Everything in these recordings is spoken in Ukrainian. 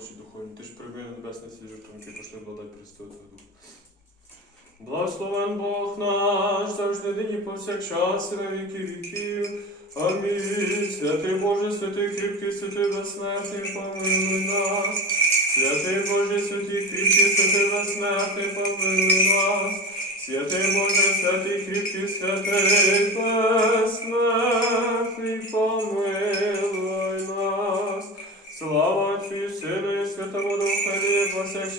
наші духовні. Ти ж прибив небесне свіже тонки, пошли благодать Христову Дух. Благословен Бог наш, завжди нині повсякчас і на віки віків. Амінь. Святий Боже, святий кріпкий, святий безсмертний, помилуй нас. Святий Боже, святий кріпкий, святий безсмертний, помилуй нас. Святий Боже, святий кріпкий, святий безсмертний,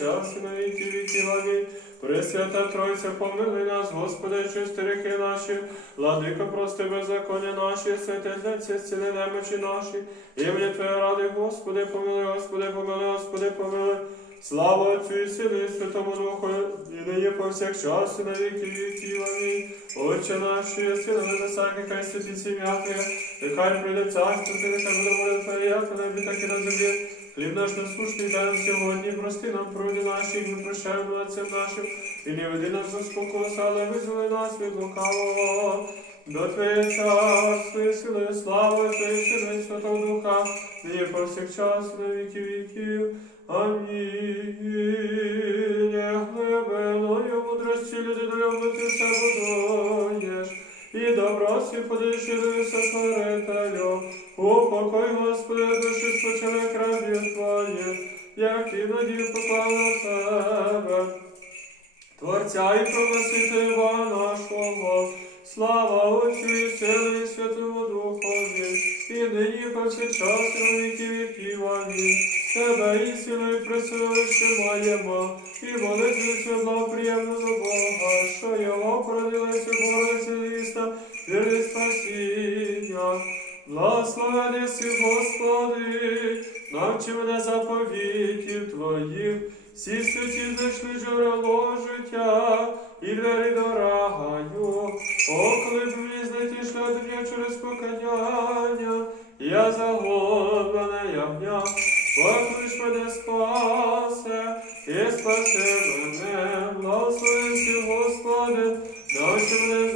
Духові, і на віки віків. Амінь. Пресвята Тройця, помилуй нас, Господи, чисти ріки наші, владико, прости беззаконня наші, святе злеться, зціли немочі наші, імені Твоє ради, Господи, помилуй, Господи, помилуй, Господи, помилуй. Слава Отцю і Сину і Святому Духу, і нині повсякчас, і на віки віків. Амінь. Отче наш, що єси на небесах, нехай святиться ім'я Твоє, нехай прийде царство Твоє, нехай буде воля Твоя, як на небі, так і на землі. Хліб наш насущний дай нам сьогодні, прости нам провини наші, і ми прощаємо отцям нашим, і не веди нас за спокуса, але визволи нас від лукавого. До Твоє царство і сили, слава Твоє Сина і Святого Духа, нині повсякчас на віки віків. Амінь. Глибиною мудрості люди долюбити все будуєш, і добро всі подишили сотворителю. Упокой, Господи, душі спочили крабів Твоїх, як і надів поклав на Тебе. Творця і промислителя нашого, слава Отцю і Сину і Святому Духові, і нині повсякчас і на віки віків. Амінь. Тебе і силу і присилище маємо, і молитвицю благоприємну до Бога, що його породилися Бога ціліста, віри спасіння. Благословений си, Господи, навчи мене заповітів Твоїх, всі святі знайшли джерело життя і двері до раю. О, коли б мені знайти шлях дня через покаяння, я загублене ягня, поклич мене спасе, і спаси мене, благослови Господи, навчи мене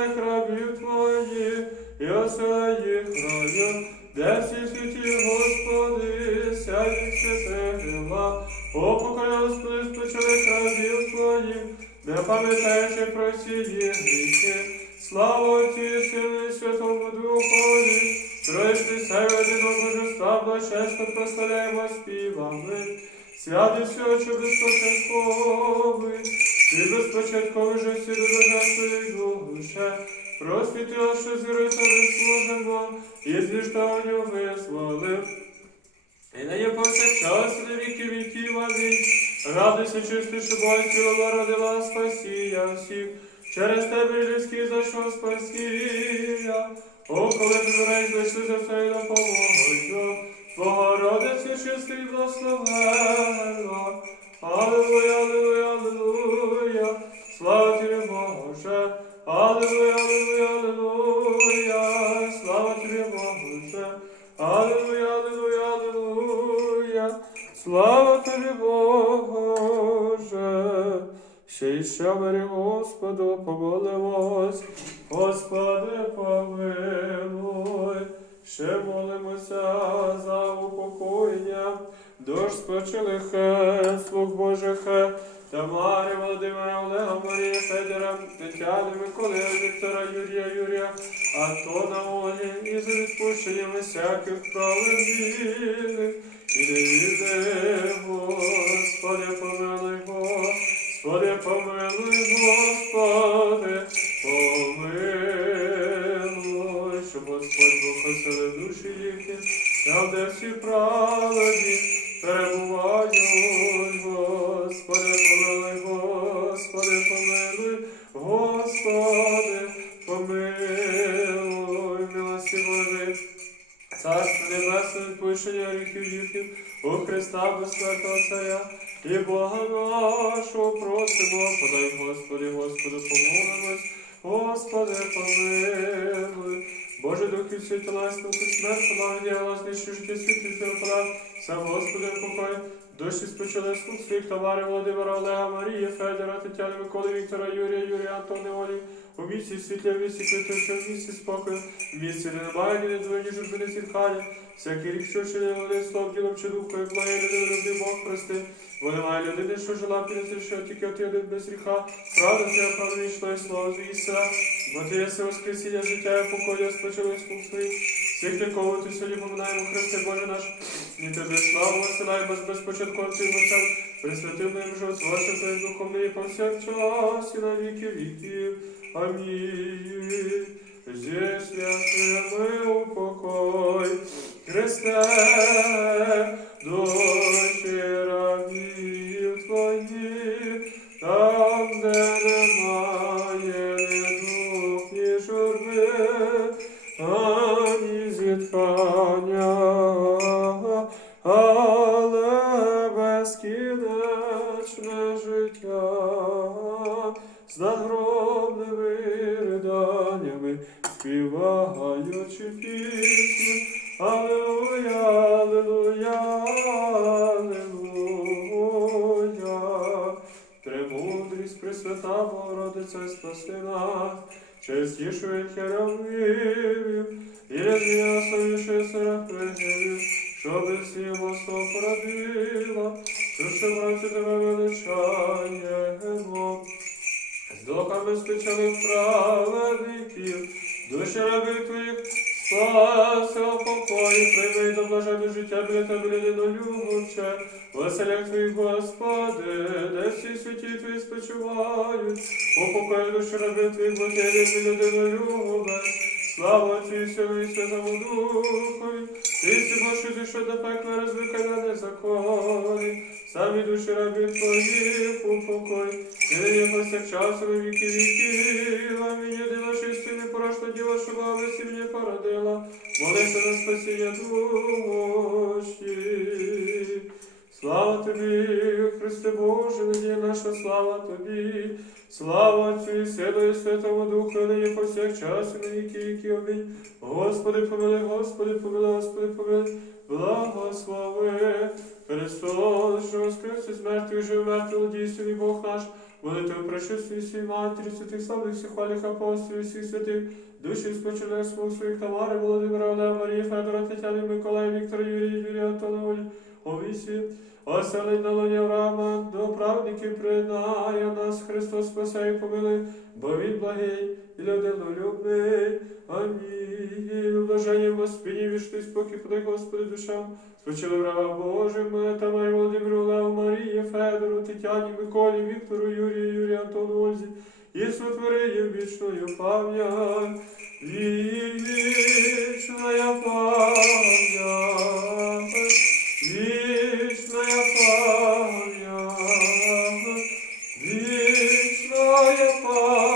Боже, спочали храбів Твоїх, і осела їх раю, де всі святі, Господи, сядь святила. О, покой, Господи, спочали храбів Твоїх, не пам'ятаючи про всі гріхи. Слава Отцю Сину Святому Духові, Троїчний сей одино Божества, благочесно прославляємо співами. Святий Сьоче безпочатковий, ти безпочатковий же всі додати душе, просвіти, що з вірою тобі служимо, і зліштанню визволив. І нині повсякчас і на віки віків амінь. Радуйся, чисти, що Бога тіло родила спасія всіх. Через тебе людський зайшов спасіння. О, коли ти знайшли за твоєю допомогою. Богородице чистий благословенна. Аллилуйя, аллилуйя, аллилуйя. Слава тобі, Боже. Аллилуйя, аллилуйя, аллилуйя. Слава тобі, Боже. Аллилуйя, аллилуйя, аллилуйя. Слава тобі, Боже. Ще й ще бери, Господу, помолимось. Господи, помилуй. Ще молимося за душ спочилих слуг Божих, Тамари, Володимира, Олега, Марія, Федора, Тетяни, Миколи, Віктора, Юрія, Юрія, Антона, Олі, і з відпущенням всяких праведних. І не віде, Господи, помилуй, Господи, помилуй, Господи, помилуй, щоб Господь Бог оселив душі їхні, там, де всі праведні Христа безсмертного Царя, і Бога нашого просимо, подай Господи, Господи, помолимось, Господи, помилуй. Боже, Духи світі, ласка, смерть, славлення, власне, що життя світлі прав, сам Господи, покой, душі спочили слуг своїх товарів Володимира, Олега, Марії, Федора, Тетяни, Миколи, Віктора, Юрія, Юрія, Антони, Олі, у місці світля, в місці квиточа, в місці спокою, в місці, де немає ні недзвоні журби, не зітхання, всякий рік, що чинив вони слов, ділом чи думкою, як має людину, любний Бог прости, бо немає людини, що жила піднесе, що тільки ти один без гріха, правда твоя правда і слово звіса, бо ти єси воскресіння, життя і покоя, спочили слуг своїх, ти кого ти сьогодні поминаємо, Христе Боже наш, і тебе славу висилай, без безпочатковців мочам, присвятив моїм животворцем Твоїм духом нині повсякчас і на віки віків. Амінь. Зі святими упокой, Христе, Пресвята Богородиця спаси нас, чистішою херовимів, і розв'ясуючи серафимів, щоб всі Господь породила, що браті тебе величаємо. З духами спечених праведників, душі рабів твоїх, спаси о покої, прийми до блаженне життя біля тебе людинолюбче, веселях твоїх, Господи, де всі святі твої спочивають, у покої душі рабів твоїх, бо ти є людинолюбе, слава і Сину і Святому Духові, ти всі Боже, зійшов до пекла, розвикай на незаконі, самі душі раби твоїх упокой, є повсякчас у віки віків, амінь, єдина чисти, непорочна діва, що слави сім'ї породила, молися на спасіння душі. Слава тобі, Христе Боже, надія наша, слава тобі, слава Отцю і Сину і Святому Духу, нині повсякчас і на віки віки. Господи, помилуй, Господи, помилуй, Господи, помилуй, благослови. Христос, що воскрес із мертвих, жив мертвий, дійсний Бог наш, молитву пречистої всій матері, святих славних всіх хвалих апостолів, всіх святих, душі спочилих смуг своїх Тамари, Володимира, Олега, Марії, Федора, Тетяни, Миколая, Віктора, Юрія, Юрія, Антона, Олі, Овісі, оселить на лоні Авраама, до праведників приєднає нас, Христос спасе і помилуй, бо Він благий і людинолюбний. Амінь. Блаженням Господі, вічний спокій, подай, Господи, душам, спочили раба Божих, мене Тамарі, Володимиру, Леву, Марії, Федору, Тетяні, Миколі, Віктору, Юрію, Юрію, Антону, Ользі, і сотвори їм вічною пам'ять. Вічная пам'ять, вічная пам'ять, вечная пам'ять,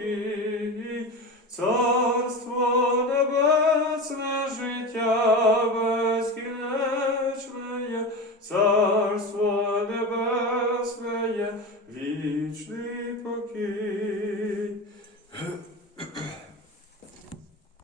вічний царство